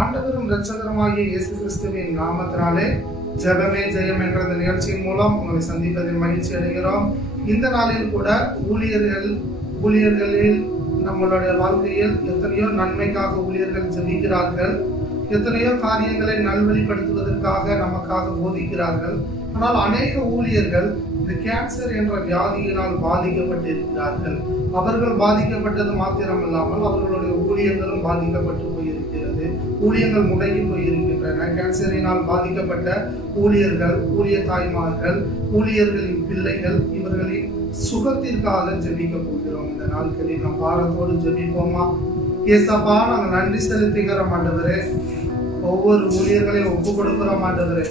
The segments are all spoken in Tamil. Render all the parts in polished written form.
ஆண்டவரும் இரட்சகருமாகிய இயேசு கிறிஸ்துவின் நாமத்தினாலே ஜெபமே ஜெயம் என்ற இந்த நிகழ்ச்சியின் மூலம் உங்களை சந்திப்பதில் மகிழ்ச்சி அடைகிறோம். இந்த நாளில் கூட ஊழியர்களில் நம்மளுடைய வாழ்க்கையில் எத்தனையோ நன்மைக்காக ஊழியர்கள் ஜெபிக்கிறார்கள், எத்தனையோ காரியங்களை நல்வழிப்படுத்துவதற்காக நமக்காக போதிக்கிறார்கள். ஆனால் அநேக ஊழியர்கள் இந்த கேன்சர் என்ற வியாதியினால் பாதிக்கப்பட்டு இருக்கிறார்கள். அவர்கள் பாதிக்கப்பட்டது மாத்திரமல்லாமல் அவர்களுடைய ஊழியர்களும் பாதிக்கப்பட்டு போயிருக்கிறது. ஊழியங்கள் முடங்கி போயிருக்கின்றன. கேன்சரினால் பாதிக்கப்பட்ட ஊழியர்கள், ஊழிய தாய்மார்கள், ஊழியர்களின் பிள்ளைகள், இவர்களின் சுகத்திற்காக ஜெபிக்க போகிறோம். இந்த நாட்களில் நாம் பாரத்தோடு ஜெபிப்போமா? ஏசப்பா, நாங்கள் நன்றி செலுத்துகிறோம் ஆண்டவரே. ஒவ்வொரு ஊழியர்களையும் ஒப்பு கொடுக்கிறோம் ஆண்டவரே.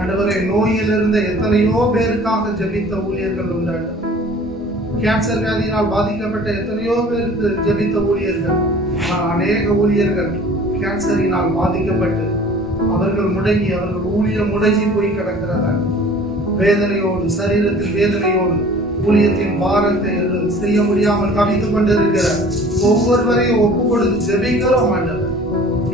ஆண்டவரே, நோயிலிருந்து எத்தனையோ பேருக்காக ஜெபித்த ஊழியர்கள் உண்டு. கேன்சர் வியாதியினால் பாதிக்கப்பட்ட எத்தனையோ பேருக்கு ஜெபித்த ஊழியர்கள். அநேக ஊழியர்கள் கேன்சரினால் பாதிக்கப்பட்டு அவர்கள் முடங்கி, அவர்கள் ஊழியம் முடங்கி போய் கிடக்கிறார்கள். வேதனையோடு, சரீரத்தில் வேதனையோடு ஊழியத்தின் பாரத்தை செய்ய முடியாமல் தவித்துக் கொண்டிருக்கிற ஒவ்வொருவரையும் ஒப்பு கொடுத்து ஜெபிக்கிறோம் ஆண்டவர்.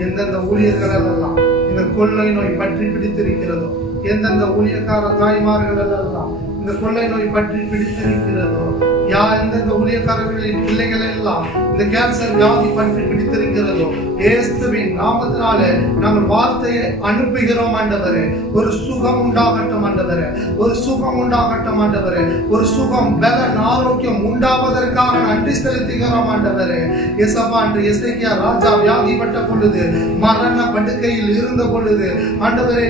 எந்தெந்த ஊழியர்கள் எல்லாம் இந்த கொள்ளை நோய் பற்றி பிடித்திருக்கிறதோ, எந்தெந்த ஊழியக்கார தாய்மார்கள் எல்லாம் இந்த கொள்ளை நோய் பற்றி பிடித்திருக்கிறதோ, எந்தெந்த ஊழியக்காரர்களின் பிள்ளைகள் எல்லாம் இந்த கேன்சர் வியாதி பற்றி பிடித்திருக்கிறதோ, இயேசுவின் நாமத்தினாலே நாங்கள் வார்த்தையை அனுப்புகிறோம் ஆண்டவரே. ஒரு சுகம் உண்டாகட்டும் ஆண்டவரே, ஒரு சுகம் உண்டாகட்டும் ஆண்டவரே, ஒரு சுகம், பலன், ஆரோக்கியம் உண்டாவதற்காக நன்றி செலுத்துகிறோம் ஆண்டவரே. இயேசப்பா, அன்று எசேக்கியா ராஜா வியாதிப்பட்ட பொழுது, மரண படுக்கையில் இருந்த பொழுது ஆண்டவரே,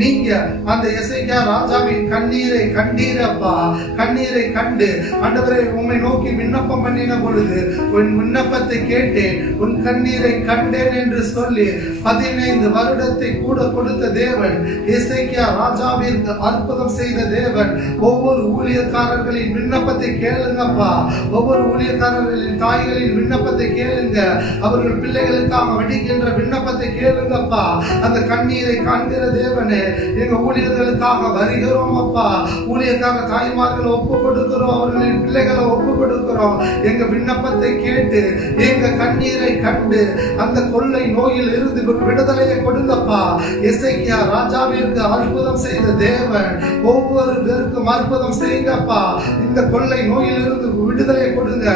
நீங்க அந்த எசேக்கியா ராஜாவின் கண்ணீரை கண்டீரப்பா. கண்ணீரை கண்டு ஆண்டவரே உம்மை நோக்கி விண்ணப்பம் பண்ணின பொழுது உன் விண்ணப்பத்தை கேட்டேன், உன் கண்ணீரை கண்டேன் என்று சொல்லி 15 வருடத்தை கூட கொடுத்த தேவன், எசேக்கியா ராஜாவிற்கு அற்புதம் செய்த தேவன். ஒவ்வொரு ஊழியக்காரர்களின் விண்ணப்பத்தை கேளுங்கப்பா. ஒவ்வொரு ஊழியக்காரர்களின் தாய்களின் விண்ணப்பத்தை கேளுங்க. அவர்கள் பிள்ளைகளுக்காக வடிக்கின்ற விண்ணப்பத்தை கேளுங்கப்பா. அந்த கண்ணீரை காண்கிற தேவனே, எங்க ஊழியர்களுக்காக வருகிறோம் அப்பா. ஊழியக்கார தாய்மார்களை ஒப்பு கொடுக்கிறோம், அவர்களின் பிள்ளைகளை ஒப்பு கொடுக்கிறோம். எங்க விண்ணப்பத்தை கேட்டு எங்க கண்ணீரை கண்டு அந்த கொள்ளை நோயில் இருந்து விடுதலையை கொடுங்கப்பா. எசேக்கியா ராஜாவிற்கு அற்புதம் செய்த தேவன், ஒவ்வொரு பேருக்கும் அற்புதம் செய்யுங்கப்பா. இந்த கொள்ளை நோயில் இருந்து விடுதலையை கொடுங்க.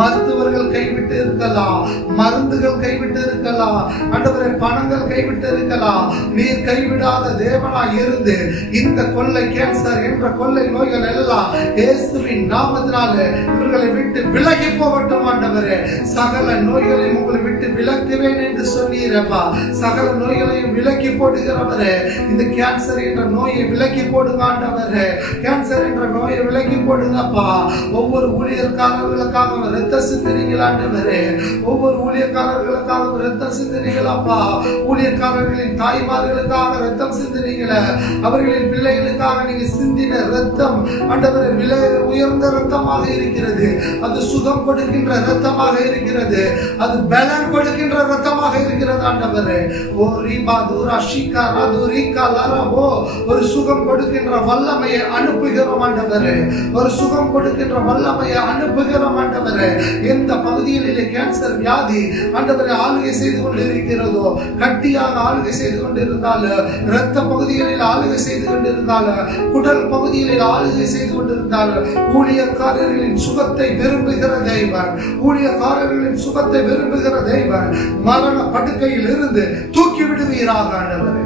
மருத்துவர்கள் கைவிட்டு இருக்கலாம், மருந்துகள் கைவிட்டு இருக்கலாம், ஆண்டவரே பணங்கள் கைவிட்டு இருக்கலாம். நீர் கைவிடாத தேவனாய் இருந்து இந்த கொள்ளை கேன்சர் என்ற கொள்ளை நோய்கள் எல்லாம் இயேசுவின் நாமத்தினாலே இவர்களை விட்டு விலகி போகட்டும் ஆண்டவரே. சகல நோய்களையும் உங்களை விட்டு விலக்குவேன் என்று சொன்னீரப்பா. சகல நோய்களையும் விலக்கி போடுகிறவரே, இந்த கேன்சர் என்ற நோயை விலக்கி போடுங்க ஆண்டவரே. கேன்சர் என்ற நோயை விலக்கி போடுங்கப்பா. ஒவ்வொரு ஊழியர்காரர்களுக்காக இரத்த சிந்தினீங்களா ஆண்டவரே. ஒவ்வொரு ஊழியர்காரர்களுக்காக இரத்தம் சிந்தினீங்களாப்பா. ஊழியர்காரர்களின் தாய்மார்களுக்காக இரத்தம் சிந்தினீங்களே. அவர்களின் பிள்ளைகளுக்காக நீங்க சிந்தின இரத்தம் ஆண்டவரே விலை உயர்ந்த இரத்தமாக இருக்கிறது. அது சுகம் கொடுக்கின்ற இரத்தமாக இருக்கிறது. அது பலன் கொடுக்கின்ற இரத்தமாக இருக்கிறது ஆண்டவரே. ஓ ரீபா தூரா ஷிகா ராதுரிகா லரபோ, ஒரு சுகம் கொடுக்கின்ற வல்லமையை அனுப்புகிறோம் ஆண்டவரே. ஒரு சுகம் கொடுக்கின்ற வல்லமையை அனுப்புகிறோம் ஆண்டவரே. எந்த பகுதிகளிலே கேன்சர் வியாதி ஆண்டவரே ஆளுகை செய்து கொண்டு இருக்கிறதோ, கட்டியாக ஆளுகை செய்து கொண்டிருந்தாலும், இரத்த பகுதிகளில் ஆளுகை செய்து கொண்டிருந்தாலும், குடல் பகுதிகளில் ஆளுகை செய்து கொண்டிருந்தாலும், ஊழியக்காரர்களின் சுகத்தை விரும்புகிற தெய்வன், ஊழியக்காரர்களின் சுகத்தை விரும்புகிற தெய்வன், மரண படுக்கையில் இருந்து தூக்கி விடுவீராக ஆண்டவரே.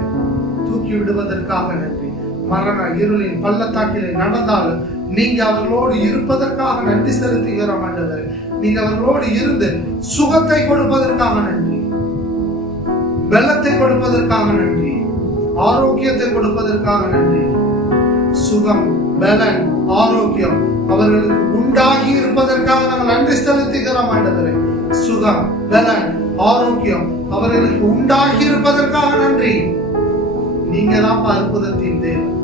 தூக்கி விடுவதற்காக நன்றி. மரண இருளின் பள்ளத்தாக்கிலே நடந்தாலும் நீங்க அவர்களோடு இருப்பதற்காக நன்றி செலுத்துகிறோம் ஆண்டவரே. நீங்க அவர்களோடு இருந்து சுகத்தை கொடுப்பதற்காக நன்றி, பலத்தை கொடுப்பதற்காக நன்றி, ஆரோக்கியத்தை கொடுப்பதற்காக நன்றி. சுகம், பலன், ஆரோக்கியம் அவர்களுக்கு உண்டாகி இருப்பதற்காக நாங்கள் நன்றி செலுத்துகிறோம் ஆண்டவரே. சுகம், பலன், ஆரோக்கியம் அவர்களுக்கு உண்டாகி இருப்பதற்காக நன்றி. நீங்க தான் அற்புதத்தின் தேவன்,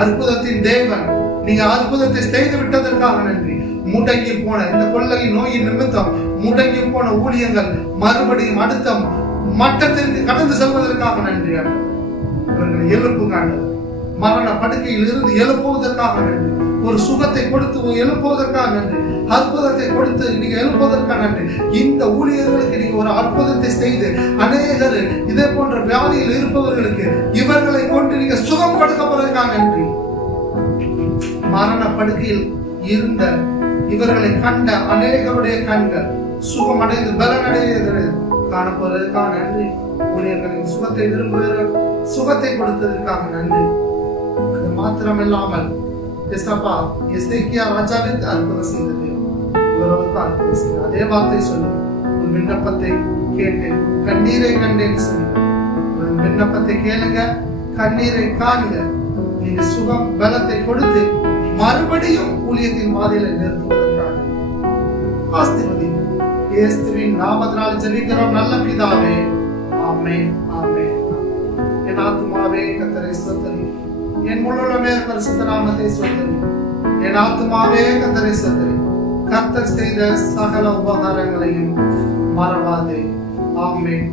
அற்புதத்தின் தேவன். நீங்க அற்புதத்தை செய்து விட்டதற்காக நன்றி. முடங்கி போன இந்த கொள்ளை நோயின் நிமித்தம் முடங்கி போன ஊழியங்கள் மறுபடியும் அடுத்த மட்டத்திற்கு கடந்து செல்வதற்காக நன்றி. இவர்களை எழுப்புங்க ஆண்டவர். மரண படுக்கையில் இருந்து எழுப்புவதற்காக நன்றி. ஒரு சுகத்தை கொடுத்து எழுப்புவதற்காக நன்றி. அற்புதத்தை கொடுத்து நீங்க எழுப்பதற்கான நன்றி. இந்த ஊழியர்களுக்கு நீங்க ஒரு அற்புதத்தை செய்து அநேகர் இதே போன்ற வியாதியில் இருப்பவர்களுக்கு இவர்களை கொண்டு நீங்க சுகம் கொடுக்க போறதுக்கான நன்றி. மரண படுக்கையில் இருந்த இவர்களை கண்ட அநேகருடைய கண்கள் சுகமடைந்து பலனடைந்து காணப்படுவதற்காக நன்றி. ஊழியர்களின் சுகத்தை விரும்புகிற சுகத்தை கொடுத்ததற்காக நன்றி. அது மாத்திரமில்லாமல் எசேக்கியா ராஜாவிற்கு அற்புதம் செய்தது, இவர்களுக்கு அற்புதம் செய்தது. அதே வார்த்தை சொல்லி உன் விண்ணப்பத்தை கேட்டேன், கண்ணீரை கண்டேன் சொல்லி உன் விண்ணப்பத்தை கேளுங்க, கண்ணீரை காணுங்க. நீங்க சுகம் பலத்தை கொடுத்து மறுபடியும் ஊழியத்தின் பாதையில நிறுத்துவதற்காக ஆசீர்வதிங்க. இயேசுவின் நாமத்தினால் ஜெபிக்கிறோம் நல்ல பிதாவே. ஆமென், ஆமென். என் ஆத்துமாவே கர்த்தரை ஸ்தோத்திரி, என் முழுமே பரிசுத்த நாமத்தை ஸ்தோத்திரி. என் ஆத்துமாவே கர்த்தரை ஸ்தோத்திரி, கர்த்தர் செய்த சகல உபகாரங்களையும் மறவாதே. ஆமென்.